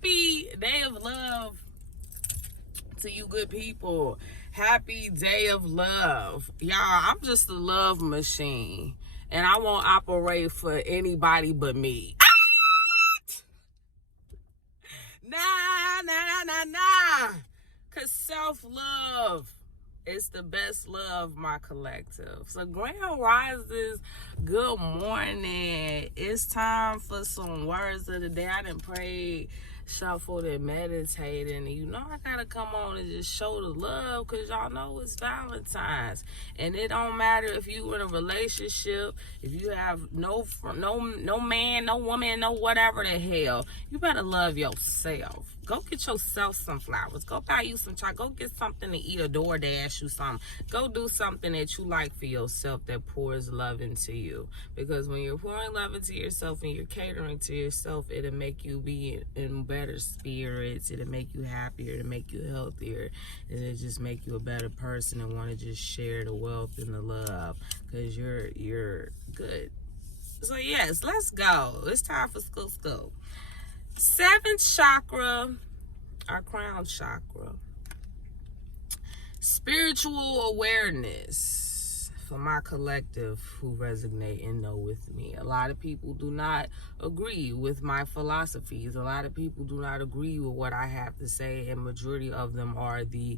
Happy Day of Love to you good people. Happy Day of Love. Y'all, I'm just a love machine. And I won't operate for anybody but me. Nah. Because self-love is the best love, my collective. So Grand Rises, good morning. It's time for some words of the day. I done prayed, shuffled, and meditated. And you know I gotta come on and just show the love, because y'all know it's Valentine's. And it don't matter if you in a relationship, if you have no man, no woman, no whatever the hell. You better love yourself. Go get yourself some flowers. Go buy you some chocolate. Go get something to eat or DoorDash you something. Go do something that you like for yourself that pours love into you. Because when you're pouring love into yourself and you're catering to yourself, it'll make you be in better spirits. It'll make you happier. It'll make you healthier. It'll just make you a better person and want to just share the wealth and the love. Because you're good. So yes, let's go. It's time for school. Seventh chakra, our crown chakra. Spiritual awareness for my collective who resonate and know with me. A lot of people do not agree with my philosophies. A lot of people do not agree with what I have to say, and majority of them are the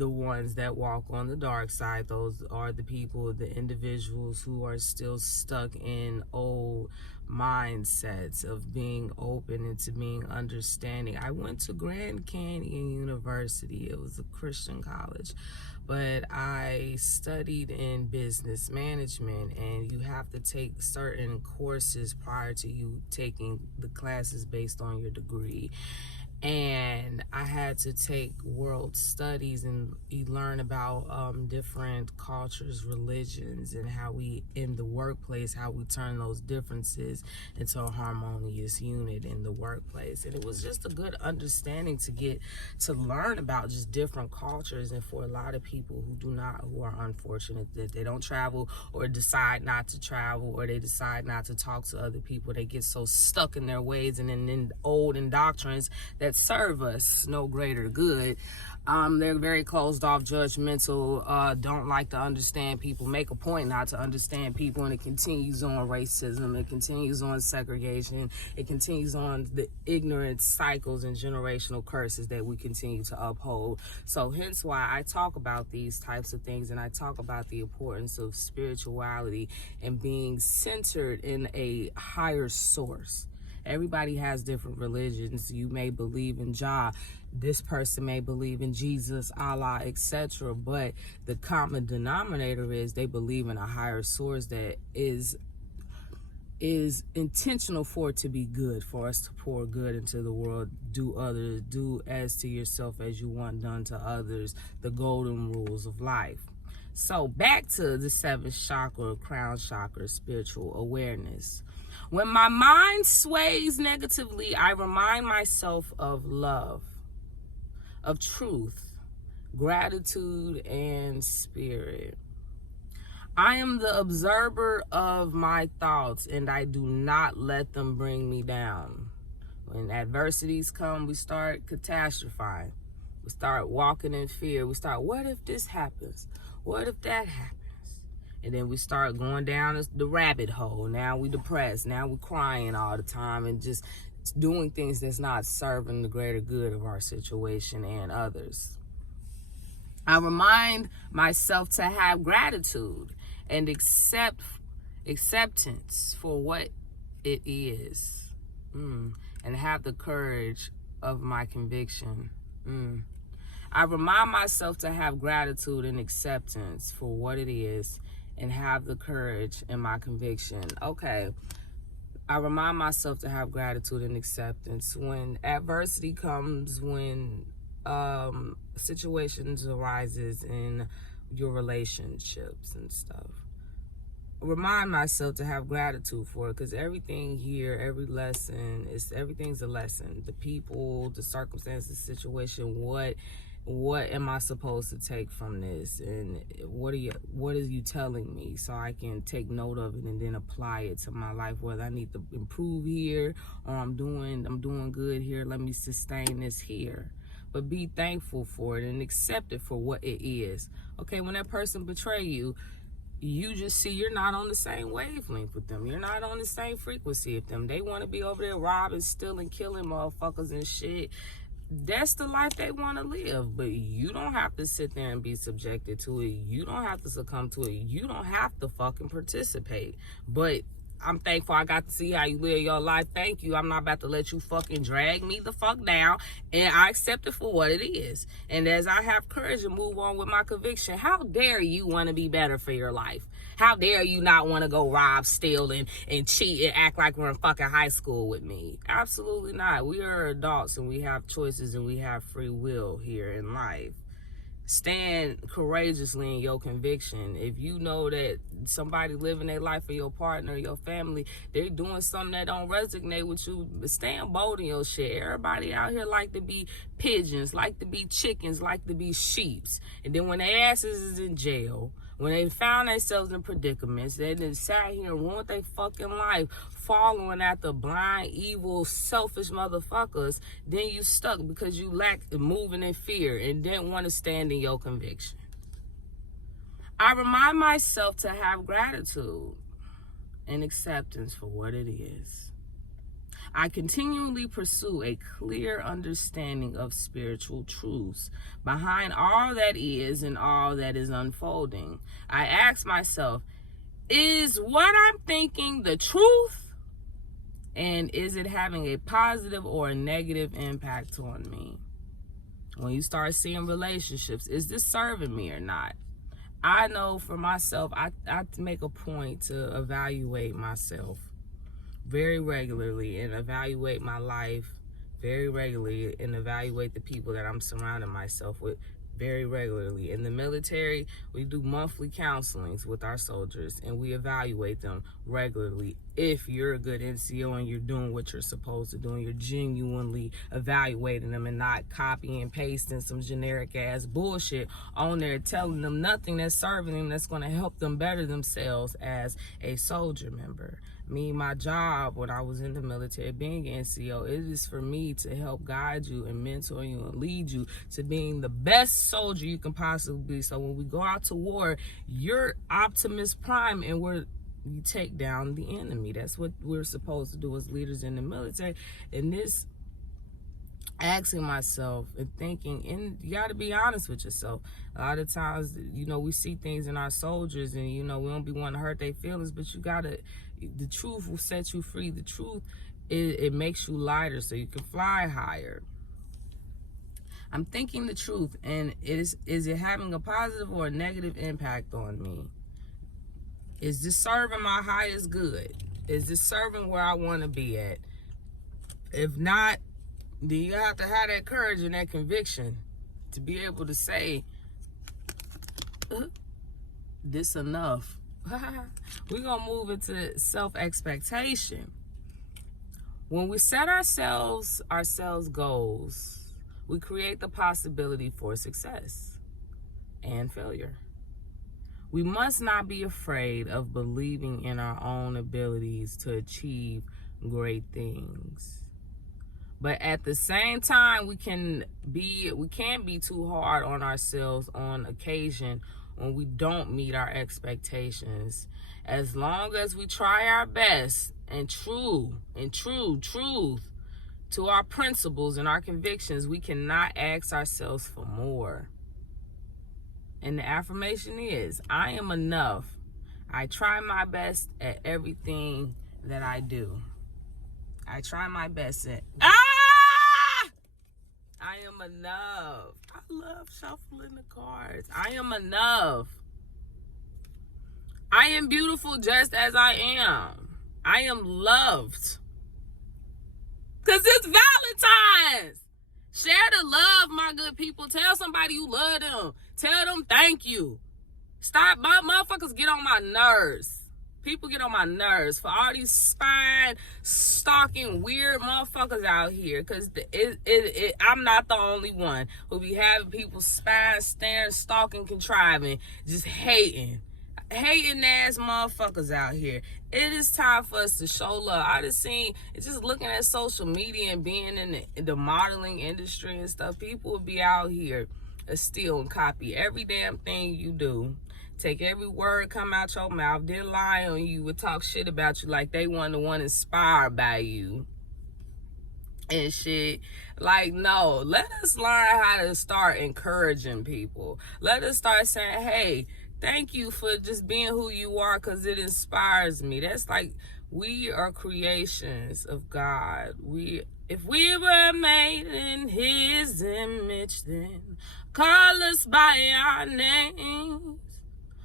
ones that walk on the dark side. Those are the people, the individuals who are still stuck in old mindsets of being open and to being understanding. I went to Grand Canyon University. It was a Christian college, but I studied in business management, and you have to take certain courses prior to you taking the classes based on your degree. And I had to take world studies and learn about different cultures, religions, and how we, in the workplace, how we turn those differences into a harmonious unit in the workplace. And it was just a good understanding to get to learn about just different cultures. And for a lot of people who are unfortunate that they don't travel, or decide not to travel, or they decide not to talk to other people, they get so stuck in their ways and in old indoctrines that serve us no greater good. They're very closed off, judgmental, don't like to understand people, make a point not to understand people, and it continues on racism, it continues on segregation, it continues on the ignorant cycles and generational curses that we continue to uphold. So hence why I talk about these types of things, and I talk about the importance of spirituality and being centered in a higher source. Everybody has different religions. You may believe in Jah. This person may believe in Jesus, Allah, etc. But the common denominator is they believe in a higher source that is intentional for it to be good, for us to pour good into the world. Do as to yourself as you want done to others. The golden rules of life. So back to the seventh chakra, crown chakra, spiritual awareness. When my mind sways negatively, I remind myself of love, of truth, gratitude, and spirit. I am the observer of my thoughts, and I do not let them bring me down. When adversities come, we start catastrophizing. We start walking in fear. We start, what if this happens? What if that happens? And then we start going down the rabbit hole. Now we depressed. Now we crying all the time and just doing things that's not serving the greater good of our situation and others. I remind myself to have gratitude and acceptance for what it is. And have the courage of my conviction. I remind myself to have gratitude and acceptance for what it is, and have the courage in my conviction. Okay, I remind myself to have gratitude and acceptance when adversity comes, when situations arises in your relationships and stuff. Remind myself to have gratitude for it, because everything here, every lesson, everything's a lesson. The people, the circumstances, the situation, what am I supposed to take from this, and what is you telling me, so I can take note of it and then apply it to my life, whether I need to improve here or I'm doing good here. Let me sustain this here. But be thankful for it and accept it for what it is. Okay, when that person betray you, you just see you're not on the same wavelength with them. You're not on the same frequency with them. They want to be over there robbing, stealing, killing motherfuckers and shit. That's the life they want to live. But you don't have to sit there and be subjected to it. You don't have to succumb to it. You don't have to fucking participate. But I'm thankful I got to see how you live your life. Thank you. I'm not about to let you fucking drag me the fuck down. And I accept it for what it is. And as I have courage to move on with my conviction, how dare you want to be better for your life? How dare you not want to go rob, steal, and cheat and act like we're in fucking high school with me? Absolutely not. We are adults and we have choices and we have free will here in life. Stand courageously in your conviction. If you know that somebody living their life for your partner, your family, they're doing something that don't resonate with you, stand bold in your shit. Everybody out here like to be pigeons, like to be chickens, like to be sheeps. And then when their asses is in jail, when they found themselves in predicaments, they then sat here and ruined their fucking life following after blind, evil, selfish motherfuckers, then you stuck because you lacked moving in fear and didn't want to stand in your conviction. I remind myself to have gratitude and acceptance for what it is. I continually pursue a clear understanding of spiritual truths behind all that is and all that is unfolding. I ask myself, is what I'm thinking the truth? And is it having a positive or a negative impact on me? When you start seeing relationships, is this serving me or not? I know for myself, I make a point to evaluate myself very regularly and evaluate my life very regularly and evaluate the people that I'm surrounding myself with very regularly. In the military, we do monthly counselings with our soldiers and we evaluate them regularly. If you're a good NCO and you're doing what you're supposed to do and you're genuinely evaluating them and not copying and pasting some generic ass bullshit on there, telling them nothing that's serving them that's going to help them better themselves as a soldier member. My job when I was in the military, being an NCO, it is for me to help guide you and mentor you and lead you to being the best soldier you can possibly be. So when we go out to war, you're Optimus Prime and you take down the enemy. That's what we're supposed to do as leaders in the military. And this, asking myself and thinking, and you got to be honest with yourself. A lot of times, we see things in our soldiers and, we don't be wanting to hurt their feelings, but the truth will set you free. The truth, it makes you lighter so you can fly higher. I'm thinking the truth, and is it having a positive or a negative impact on me? Is this serving my highest good? Is this serving where I want to be at? If not, then you have to have that courage and that conviction to be able to say, this enough. We're going to move into self-expectation. When we set ourselves goals, we create the possibility for success and failure. We must not be afraid of believing in our own abilities to achieve great things. But at the same time, we can't be too hard on ourselves on occasion when we don't meet our expectations. As long as we try our best and true truth to our principles and our convictions, we cannot ask ourselves for more. And the affirmation is, I am enough. I try my best at everything that I do. I try my best at... I am enough. I love shuffling the cards. I am enough. I am beautiful just as I am. I am loved. Because it's Valentine's. Share the love, my good people. Tell somebody you love them. Tell them thank you. Stop. My motherfuckers get on my nerves. People get on my nerves for all these spying, stalking, weird motherfuckers out here. Because I'm not the only one who be having people spying, staring, stalking, contriving, just hating ass motherfuckers out here. It is time for us to show love. I just seen, just looking at social media and being in the modeling industry and stuff, people will be out here steal and copy every damn thing you do. Take every word come out your mouth, then lie on you, would talk shit about you like they want the one inspired by you and shit. Like, no, let us learn how to start encouraging people. Let us start saying, hey, thank you for just being who you are, because it inspires me. That's like, we are creations of God. If we were made in his image, then call us by our names.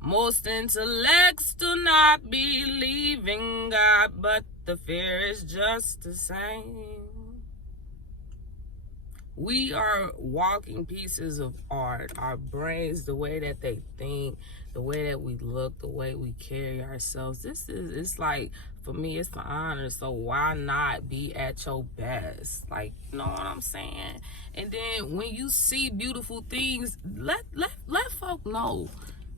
Most intellects do not believe in God, but the fear is just the same. We are walking pieces of art. Our brains, the way that they think, the way that we look, the way we carry ourselves. It's like, for me, it's an honor. So why not be at your best? Like, you know what I'm saying? And then when you see beautiful things, let folk know.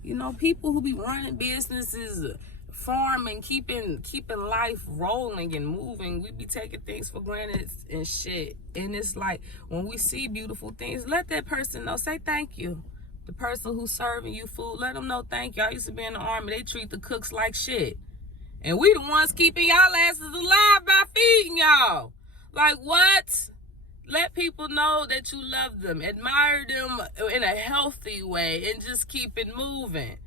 You know, people who be running businesses, farming, keeping life rolling and moving, we be taking things for granted and shit. And it's like, when we see beautiful things, let that person know. Say thank you. The person who's serving you food, let them know thank you. I used to be in the army. They treat the cooks like shit. And we the ones keeping y'all asses alive by feeding y'all. Like, what? Let people know that you love them. Admire them in a healthy way and just keep it moving.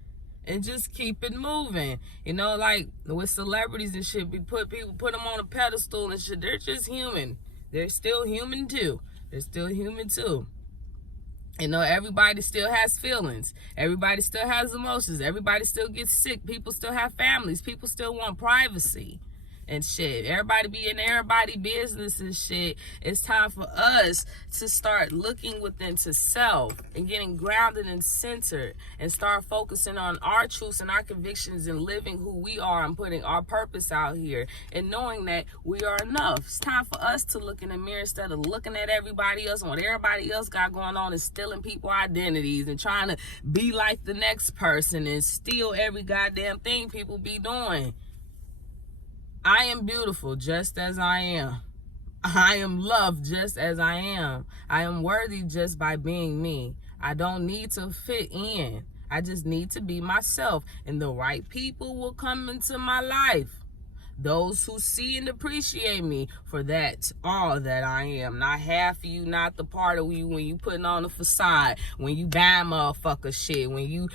You know, like with celebrities and shit, we put them on a pedestal and shit. They're just human. They're still human too. You know, everybody still has feelings. Everybody still has emotions. Everybody still gets sick. People still have families. People still want privacy and shit. Everybody be in everybody's business and shit. It's time for us to start looking within to self and getting grounded and centered and start focusing on our truths and our convictions and living who we are and putting our purpose out here and knowing that we are enough. It's time for us to look in the mirror instead of looking at everybody else and what everybody else got going on and stealing people identities and trying to be like the next person and steal every goddamn thing people be doing. I am beautiful just as I am. I am loved just as I am. I am worthy just by being me. I don't need to fit in. I just need to be myself. And the right people will come into my life. Those who see and appreciate me for that, all that I am. Not half of you, not the part of you when you putting on the facade, when you buy motherfucker shit, when you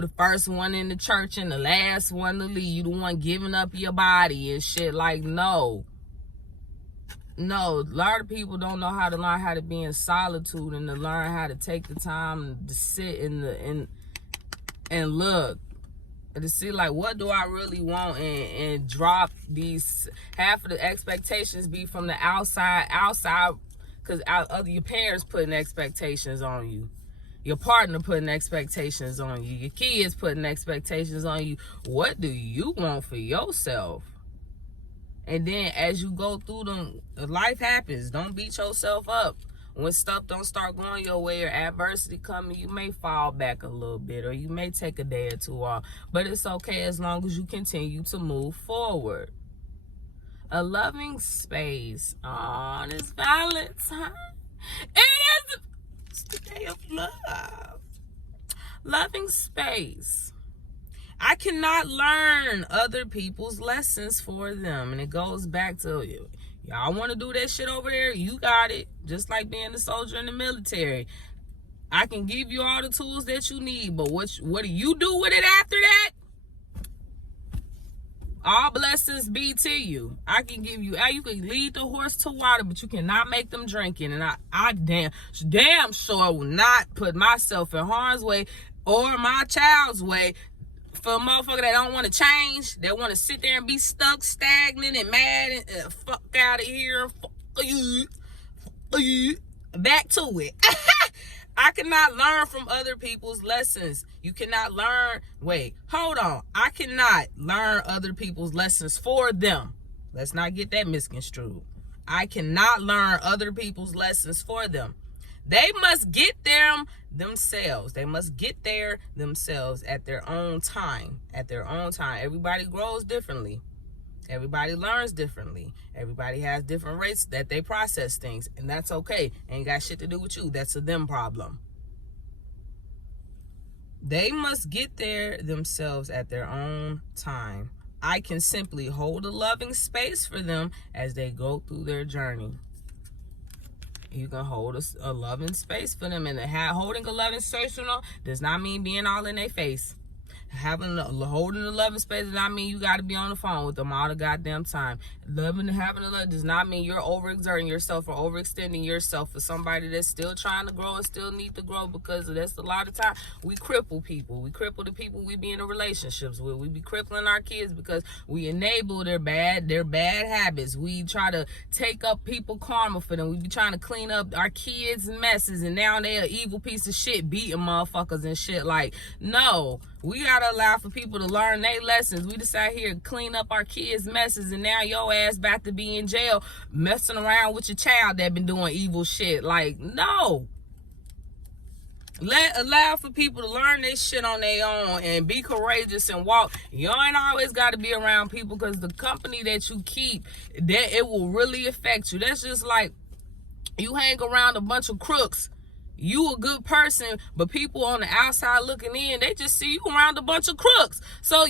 the first one in the church and the last one to leave, you the one giving up your body and shit. Like, no, a lot of people don't know how to learn how to be in solitude and to learn how to take the time to sit and look. To see, like, what do I really want, and drop these. Half of the expectations be from the outside, because your parents putting expectations on you. Your partner putting expectations on you. Your kids putting expectations on you. What do you want for yourself? And then as you go through them, life happens. Don't beat yourself up. When stuff don't start going your way or adversity coming, you may fall back a little bit or you may take a day or two off. But it's okay as long as you continue to move forward. A loving space on this Valentine. It's the day of love. Loving space. I cannot learn other people's lessons for them. And it goes back to you. Y'all want to do that shit over there? You got it. Just like being a soldier in the military. I can give you all the tools that you need, but what do you do with it after that? All blessings be to you. I can give you, you can lead the horse to water, but you cannot make them drink it. And I damn sure will not put myself in harm's way or my child's way for a motherfucker that don't want to change, that want to sit there and be stuck, stagnant, and mad, and fuck out of here, fuck you, back to it. I cannot learn from other people's lessons. You cannot learn. Wait, hold on. I cannot learn other people's lessons for them. Let's not get that misconstrued. I cannot learn other people's lessons for them. They must get them themselves. They must get there themselves at their own time. At their own time. Everybody grows differently. Everybody learns differently. Everybody has different rates that they process things, and that's okay. Ain't got shit to do with you. That's a them problem. They must get there themselves at their own time. I can simply hold a loving space for them as they go through their journey. You can hold a loving space for them, and holding a loving space for them does not mean being all in their face. Holding a loving space does not mean you got to be on the phone with them all the goddamn time. Having a love does not mean you're overexerting yourself or overextending yourself for somebody that's still trying to grow and still need to grow, because that's a lot of time we cripple people. We cripple the people we be in the relationships with. We be crippling our kids because we enable their bad habits. We try to take up people karma for them. We be trying to clean up our kids' messes, and now they an evil piece of shit beating motherfuckers and shit. Like, no. We gotta allow for people to learn their lessons. We decide here to clean up our kids' messes, and now your ass about to be in jail messing around with your child that been doing evil shit. Like, no. Allow for people to learn this shit on their own and be courageous and walk. You ain't always got to be around people, because the company that you keep, that it will really affect you. That's just like you hang around a bunch of crooks. You a good person, but people on the outside looking in, they just see you around a bunch of crooks. So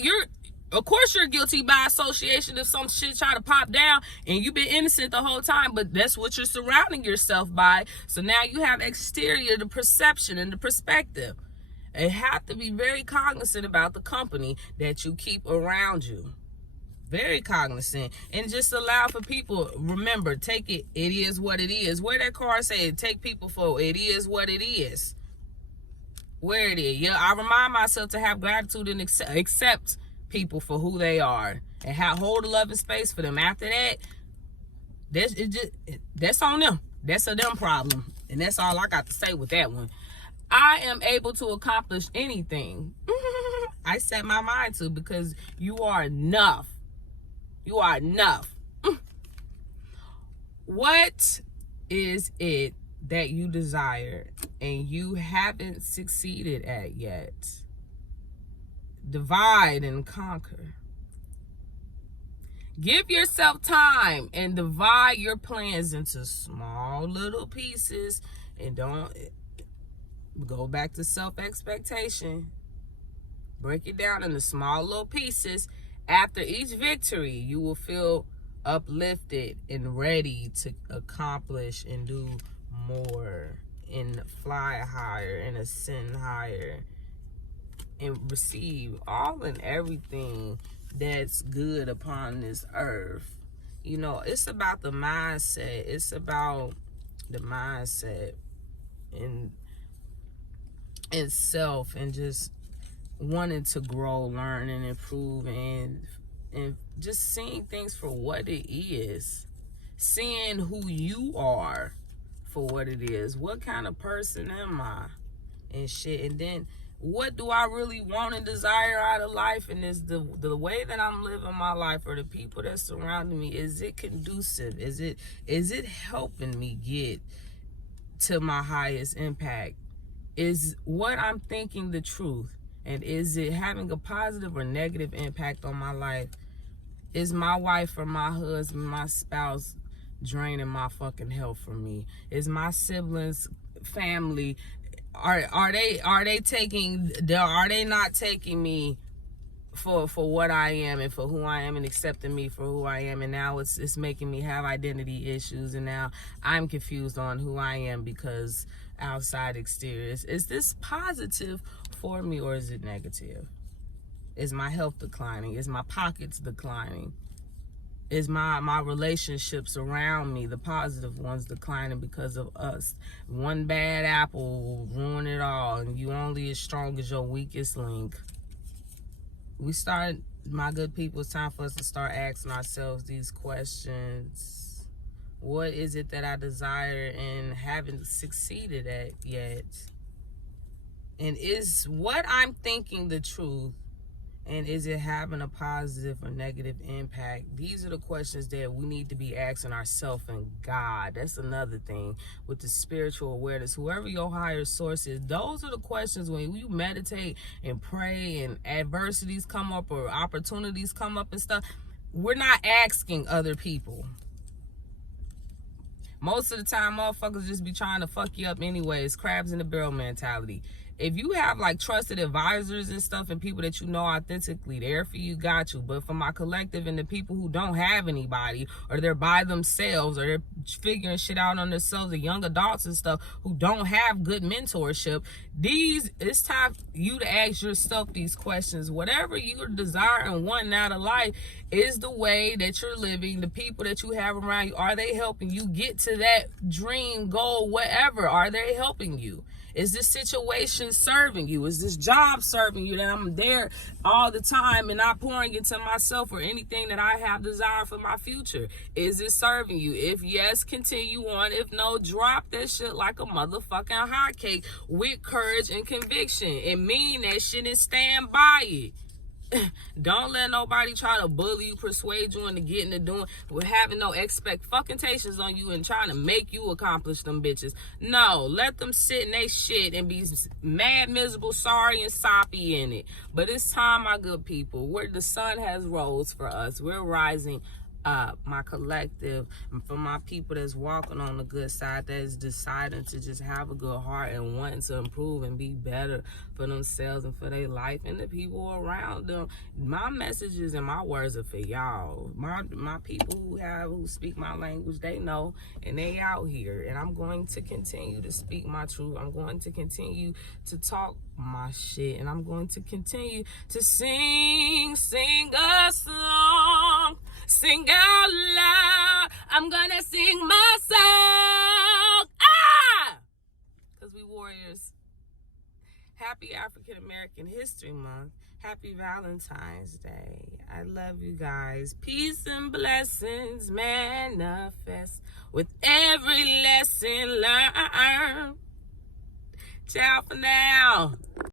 of course you're guilty by association if some shit try to pop down and you've been innocent the whole time, but that's what you're surrounding yourself by. So now you have exterior, the perception and the perspective. You have to be very cognizant about the company that you keep around you. Very cognizant, and just allow for people. Remember, take it is what it is. Where that card say, take people for it is what it is. Where it is. Yeah, I remind myself to have gratitude and accept people for who they are, and hold a loving space for them. After that, that's on them. That's a them problem, and that's all I got to say with that one. I am able to accomplish anything I set my mind to, because you are enough. You are enough. What is it that you desire and you haven't succeeded at yet? Divide and conquer. Give yourself time and divide your plans into small little pieces, and don't go back to self-expectation. Break it down into small little pieces. After each victory, you will feel uplifted and ready to accomplish and do more, and fly higher and ascend higher, and receive all and everything that's good upon this earth. You know, it's about the mindset. It's about the mindset and self, and just wanting to grow, learn, and improve, and just seeing things for what it is. Seeing who you are for what it is. What kind of person am I? And shit. And then, what do I really want and desire out of life? And is the way that I'm living my life, or the people that surrounding me, is it conducive? Is it helping me get to my highest impact? Is what I'm thinking the truth? And is it having a positive or negative impact on my life? Is my wife or my husband, my spouse, draining my fucking health from me? Is my siblings, family, are they not taking me for what I am and for who I am, and accepting me for who I am? And now it's making me have identity issues, and now I'm confused on who I am because outside exteriors. Is this positive for me, or is it negative? Is my health declining? Is my pockets declining? Is my relationships around me, the positive ones, declining because of us? One bad apple will ruin it all, and you only as strong as your weakest link. My good people, it's time for us to start asking ourselves these questions. What is it that I desire and haven't succeeded at yet? And is what I'm thinking the truth? And is it having a positive or negative impact? These are the questions that we need to be asking ourselves and God. That's another thing with the spiritual awareness. Whoever your higher source is, those are the questions when you meditate and pray and adversities come up or opportunities come up and stuff. We're not asking other people. Most of the time, motherfuckers just be trying to fuck you up anyways. Crabs in the barrel mentality. If you have like trusted advisors and stuff and people that you know authentically there for you, got you. But for my collective and the people who don't have anybody, or they're by themselves, or they're figuring shit out on themselves, the young adults and stuff who don't have good mentorship, it's time you to ask yourself these questions. Whatever you desire and want out of life, is the way that you're living, the people that you have around you, are they helping you get to that dream, goal, whatever? Are they helping you? Is this situation serving you? Is this job serving you, that I'm there all the time and not pouring into myself or anything that I have desire for my future? Is it serving you? If yes, continue on. If no, drop that shit like a motherfucking hotcake with courage and conviction. And mean that shit and stand by it. Don't let nobody try to bully you, persuade you into getting to doing with having no expectations on you and trying to make you accomplish them bitches. No, let them sit in they shit and be mad, miserable, sorry, and soppy in it. But it's time, my good people, where the sun has rose for us. We're rising up, my collective, and for my people that's walking on the good side, that is deciding to just have a good heart and wanting to improve and be better for themselves and for their life and the people around them. My messages and my words are for y'all. My people who speak my language, they know, and they out here. And I'm going to continue to speak my truth. I'm going to continue to talk my shit, and I'm going to continue to sing a song. Sing out loud. I'm gonna sing my song. Because we warriors. Happy African American History Month. Happy Valentine's Day. I love you guys. Peace and blessings manifest with every lesson learned. Ciao for now.